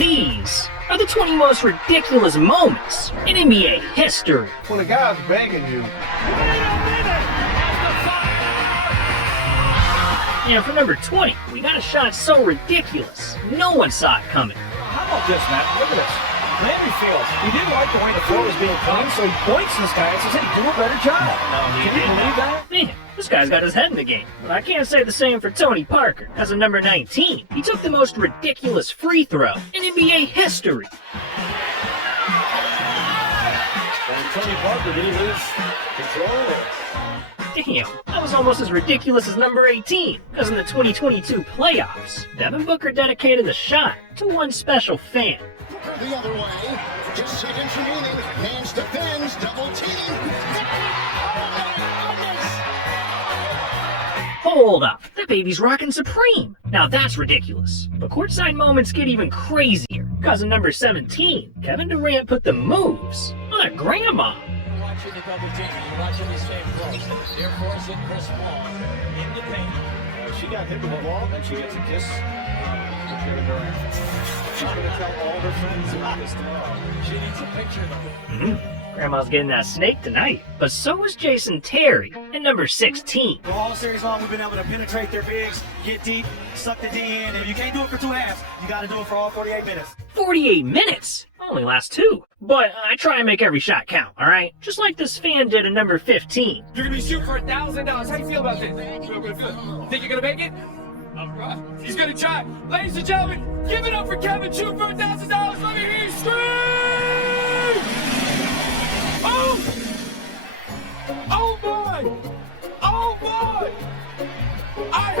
These are the 20 most ridiculous moments in NBA history. When a guy's begging you. And for number 20, we got a shot so ridiculous, no one saw it coming. How about this, Matt? Look at this. Landry Fields. He didn't like the way the floor was being cleaned, so he points this guy and says, hey, do a better job. Can you believe that? Man, this guy's got his head in the game. But I can't say the same for Tony Parker. As a number 19, he took the most ridiculous free throw in NBA history. And Tony Parker, did he lose control? Damn, that was almost as ridiculous as number 18, because in the 2022 playoffs, Devin Booker dedicated the shot to one special fan. Booker the other way, just seconds remaining, Nance defends, double team. Hold up, that baby's rocking Supreme. Now that's ridiculous. But courtside moments get even crazier, because in number 17, Kevin Durant put the moves on a grandma. Watching the double team, you're watching the same close. They're forcing Chris Paul in the paint. She got hit with a wall, and she gets a kiss. She's going to tell all her friends about this tomorrow. She needs a picture though. Grandma's getting that snake tonight. But so is Jason Terry in number 16. All series long, we've been able to penetrate their bigs, get deep, suck the D in, and you can't do it for 2 halves. You got to do it for all 48 minutes. 48 minutes? Only lasts 2. But I try and make every shot count, alright? Just like this fan did in number 15. You're gonna be shooting for $1,000. How you feel about this? Think you're gonna make it? He's gonna try. Ladies and gentlemen, give it up for Kevin shooting for $1,000. Let me hear you scream! Oh! Oh boy! Oh boy! I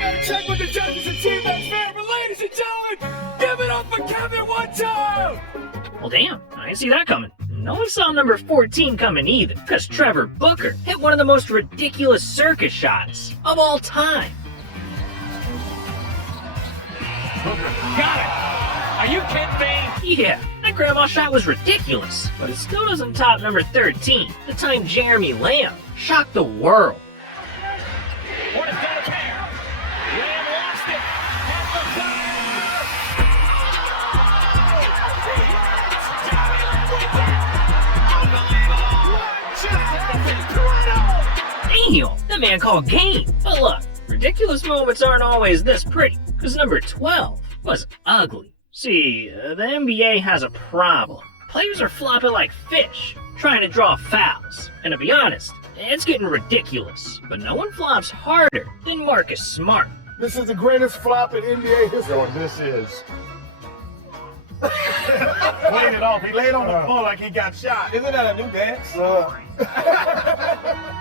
gotta check with the judges and see if that's fair, but ladies and gentlemen, give it up for Kevin one time! Well damn, I didn't see that coming. No one saw number 14 coming either, because Trevor Booker hit one of the most ridiculous circus shots of all time. Booker, got it! Are you kidding me? Yeah, that grandma shot was ridiculous, but it still doesn't top number 13, the time Jeremy Lamb shocked the world. What is that affair? Lamb lost it! Damn, that man called game. But look, ridiculous moments aren't always this pretty, because number 12 was ugly. See, the NBA has a problem. Players are flopping like fish, trying to draw fouls. And to be honest, it's getting ridiculous. But no one flops harder than Marcus Smart. This is the greatest flop in NBA history. Oh, this is. Playing it off. He laid on the floor like he got shot. Isn't that a new dance?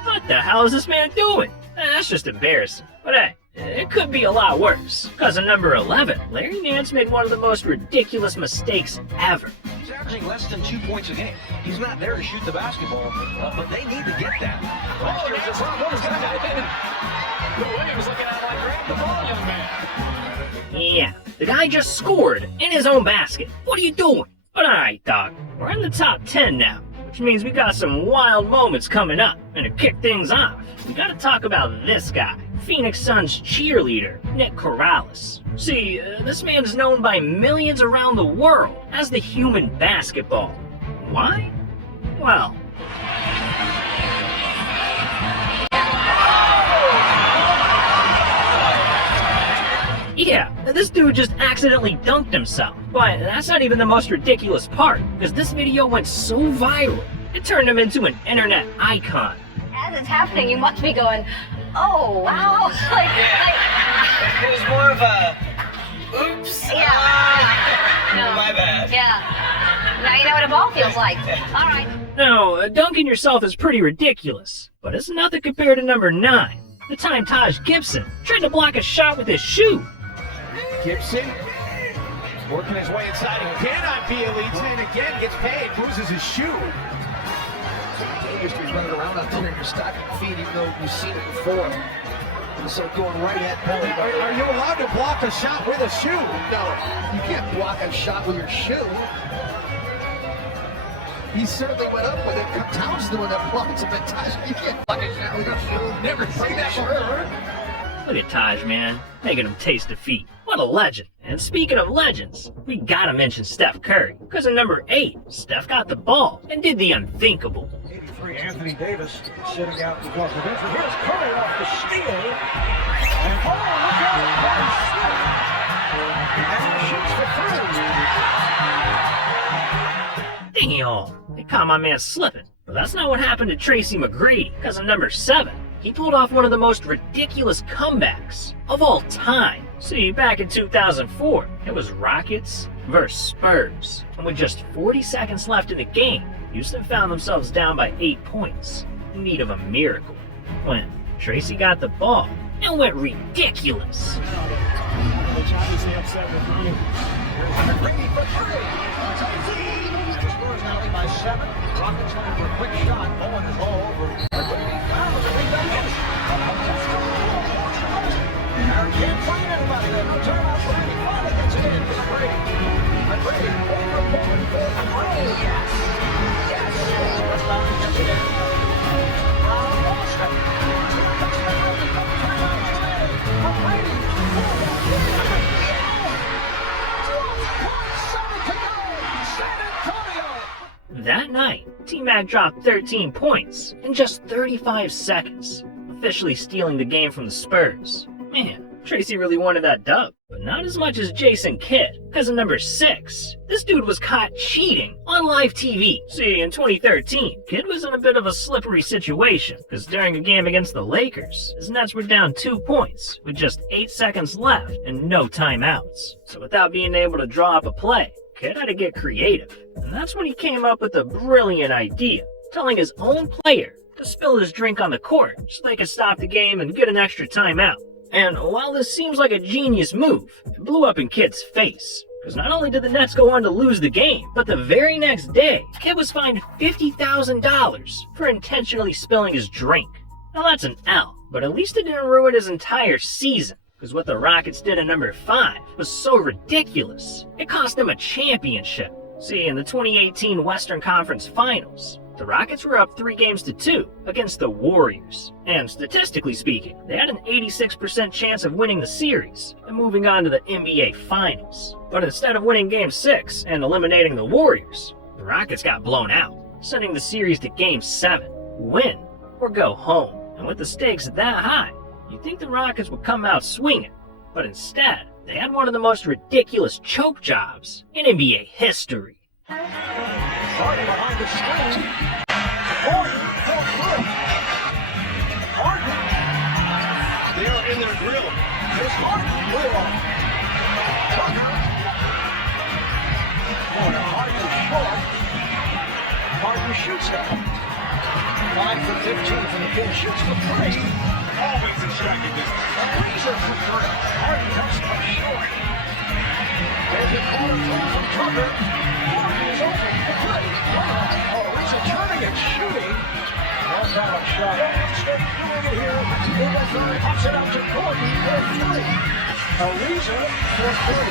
What the hell is this man doing? That's just embarrassing. But hey, it could be a lot worse. Because in number 11, Larry Nance made one of the most ridiculous mistakes ever. He's averaging less than 2 points a game. He's not there to shoot the basketball, but they need to get that. Oh, Nance, what is that? Williams looking at like grab the ball, young man. Yeah, the guy just scored in his own basket. What are you doing? But alright, dog. We're in the top 10 now, which means we got some wild moments coming up. And to kick things off, we gotta talk about this guy, Phoenix Suns cheerleader, Nick Corrales. See, this man's known by millions around the world as the human basketball. Why? Well, yeah, this dude just accidentally dunked himself. But that's not even the most ridiculous part, because this video went so viral, it turned him into an internet icon. As it's happening, you must be going, oh, wow. It was more of a, oops. Yeah. No. My bad. Yeah. Now you know what a ball feels like. All right. Now, dunking yourself is pretty ridiculous, but it's nothing compared to number 9, the time Taj Gibson tried to block a shot with his shoe. Gibson working his way inside again on Bielitsa, and again gets paid, loses his shoe. Industry's running around out there, and you're stocking feet, even though you've seen it before. So going right at belly. Are you allowed to block a shot with a shoe? No, you can't block a shot with your shoe. He certainly went up with it. Towns doing that blocks him at times. You can't block a shot with your shoe. Never see that word. Look at Taj, man, making him taste defeat. What a legend. And speaking of legends, we gotta mention Steph Curry, because at number 8, Steph got the ball and did the unthinkable. 83, Anthony Davis sitting out the bench. Here's Curry off the steal. And look out, and he shoots for 3. Damn, they caught my man slipping. But that's not what happened to Tracy McGrady, because at number 7, he pulled off one of the most ridiculous comebacks of all time. See, back in 2004, it was Rockets versus Spurs. And with just 40 seconds left in the game, Houston found themselves down by 8 points, in need of a miracle, when Tracy got the ball and went ridiculous. Which obviously upset with me. McGrady for 3. The Spurs now lead by 7. Rockets looking for a quick shot. Bowen is all over. McGrady fouls and rebound. Aaron can't find anybody there. No turnout for him. He finally gets it in for McGrady. McGrady over Bowen for 3. Yes! Yes! Rebound and gets it in. Brown lost it. McGrady. That night, T-Mac dropped 13 points in just 35 seconds, officially stealing the game from the Spurs. Man, Tracy really wanted that dub, but not as much as Jason Kidd, because at number 6, this dude was caught cheating on live TV. See, in 2013, Kidd was in a bit of a slippery situation, because during a game against the Lakers, his Nets were down 2 points, with just 8 seconds left and no timeouts. So without being able to draw up a play, Kidd had to get creative, and that's when he came up with a brilliant idea, telling his own player to spill his drink on the court so they could stop the game and get an extra timeout. And while this seems like a genius move, it blew up in Kidd's face, because not only did the Nets go on to lose the game, but the very next day, Kidd was fined $50,000 for intentionally spilling his drink. Now that's an L, but at least it didn't ruin his entire season. Because what the Rockets did at number 5 was so ridiculous, it cost them a championship. See, in the 2018 Western Conference Finals, the Rockets were up 3-2 against the Warriors. And statistically speaking, they had an 86% chance of winning the series and moving on to the NBA Finals. But instead of winning Game 6 and eliminating the Warriors, the Rockets got blown out, sending the series to Game 7, win or go home. And with the stakes that high, you'd think the Rockets would come out swinging, but instead, they had one of the most ridiculous choke jobs in NBA history. Harden behind the screen. Harden fell through. Harden. They are in their grill. Here's Harden. Way off. Tucker. Oh, now Harden is short. Harden shoots it. 5 for 15 from the field. Shoots for 3. Always in striking distance. A razor for 3. Harden comes up short. There's a corner three from Tucker. Harden is open for 3. Oh, Ariza turning and shooting. That's not a shot. Instead of doing it here, he pops it up to Gordon for 3. Ariza for 3.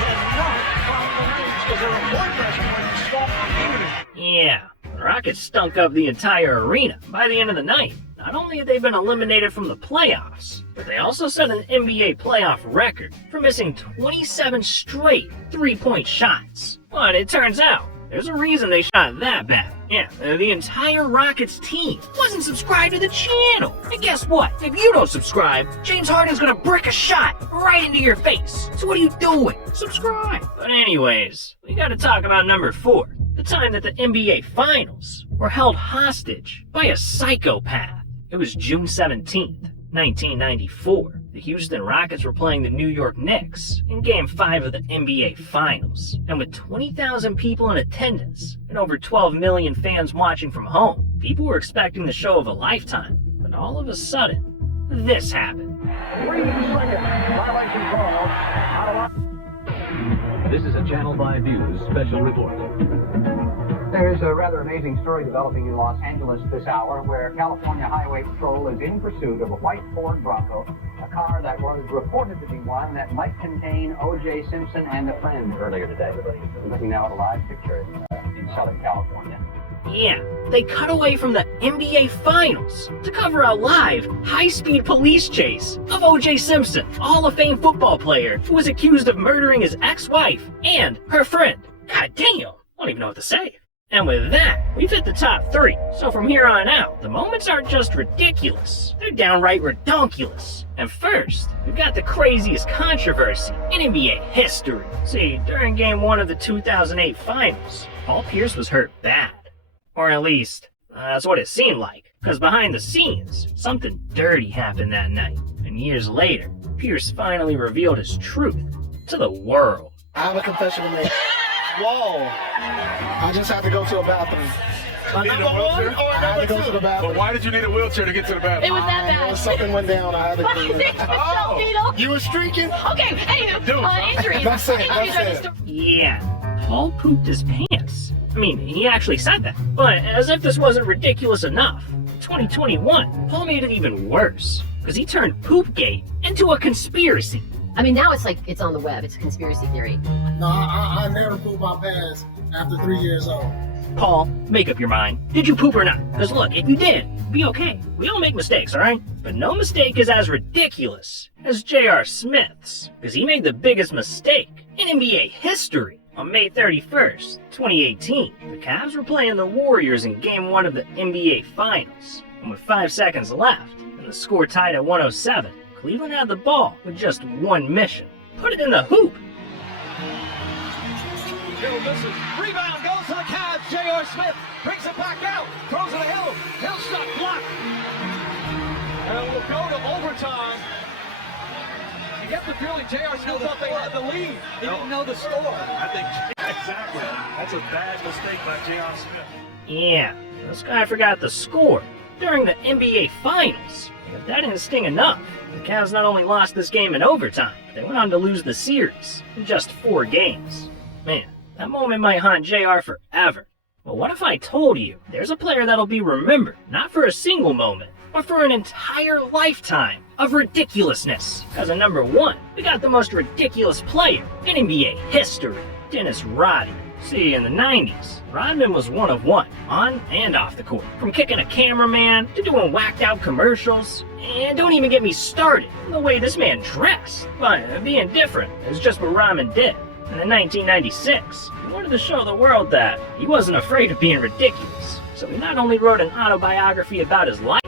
Cannot find the reach because they're a point pressure when you stop shooting. Yeah, the Rockets stunk up the entire arena. By the end of the night, not only had they been eliminated from the playoffs, but they also set an NBA playoff record for missing 27 straight three-point shots. But it turns out, there's a reason they shot that bad. Yeah, the entire Rockets team wasn't subscribed to the channel. And guess what? If you don't subscribe, James Harden's gonna brick a shot right into your face. So what are you doing? Subscribe. But anyways, we gotta talk about number 4. The time that the NBA Finals were held hostage by a psychopath. It was June 17th, 1994. The Houston Rockets were playing the New York Knicks in Game 5 of the NBA Finals. And with 20,000 people in attendance and over 12 million fans watching from home, people were expecting the show of a lifetime. But all of a sudden, this happened. 3 seconds. Violation call. This is a Channel 5 News special report. There's a rather amazing story developing in Los Angeles this hour where California Highway Patrol is in pursuit of a white Ford Bronco, a car that was reported to be one that might contain O.J. Simpson and a friend earlier today. We're looking now at a live picture in Southern California. Yeah, they cut away from the NBA Finals to cover a live, high-speed police chase of O.J. Simpson, a Hall of Fame football player who was accused of murdering his ex-wife and her friend. God damn, I don't even know what to say. And with that, we've hit the top 3. So from here on out, the moments aren't just ridiculous, they're downright redonkulous. And first, we've got the craziest controversy in NBA history. See, during Game 1 of the 2008 Finals, Paul Pierce was hurt bad. Or at least, that's what it seemed like. Because behind the scenes, something dirty happened that night. And years later, Pierce finally revealed his truth to the world. I have a confession to make. Whoa. I just had to go to a bathroom. You need a wheelchair? I had to go to the bathroom. But why did you need a wheelchair to get to the bathroom? It was that bad. Something went down. I had to clean it. Oh, you were streaking? Okay, anywho, injuries. That's it, Injuries that's are the it. story. Yeah, Paul pooped his pants. I mean, he actually said that. But as if this wasn't ridiculous enough, in 2021, Paul made it even worse. Because he turned Poopgate into a conspiracy. I mean, now it's like it's on the web. It's a conspiracy theory. No, I never pooped my pants after 3 years old. Paul, make up your mind. Did you poop or not? Because look, if you did, be okay. We all make mistakes, alright? But no mistake is as ridiculous as J.R. Smith's. Because he made the biggest mistake in NBA history. On May 31st, 2018, the Cavs were playing the Warriors in Game 1 of the NBA Finals. And with 5 seconds left, and the score tied at 107, Cleveland had the ball with just one mission. Put it in the hoop. Hill misses. Rebound goes to the Cavs. J.R. Smith brings it back out. Throws it to Hill. Hill shot blocked. And we'll go to overtime. You get the feeling J.R. Smith thought they had the lead. He didn't know the score. I think exactly. That's a bad mistake by J.R. Smith. Yeah, this guy forgot the score during the NBA Finals. If that didn't sting enough, the Cavs not only lost this game in overtime, but they went on to lose the series in just 4 games. Man, that moment might haunt JR forever. But what if I told you there's a player that'll be remembered, not for a single moment, but for an entire lifetime of ridiculousness? Because at number 1, we got the most ridiculous player in NBA history, Dennis Rodman. See, in the 90s, Rodman was one of one, on and off the court. From kicking a cameraman to doing whacked out commercials. And don't even get me started on the way this man dressed. But being different is just what Rodman did. And in 1996, he wanted to show the world that he wasn't afraid of being ridiculous. So he not only wrote an autobiography about his life,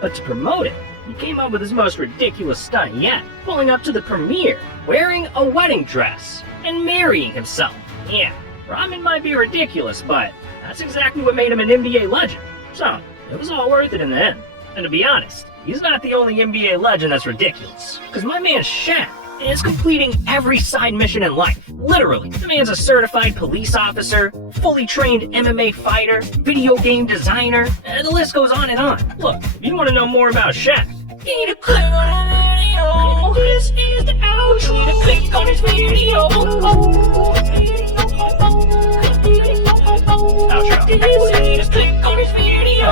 but to promote it, he came up with his most ridiculous stunt yet, pulling up to the premiere, wearing a wedding dress, and marrying himself. Yeah, Rodman might be ridiculous, but that's exactly what made him an NBA legend. So, it was all worth it in the end. And to be honest, he's not the only NBA legend that's ridiculous. Because my man Shaq is completing every side mission in life. Literally. The man's a certified police officer, fully trained MMA fighter, video game designer, and the list goes on and on. Look, if you want to know more about Shaq, you need to click on the video. This is the outro. You need to click on his video. Outro. You need to click on his video.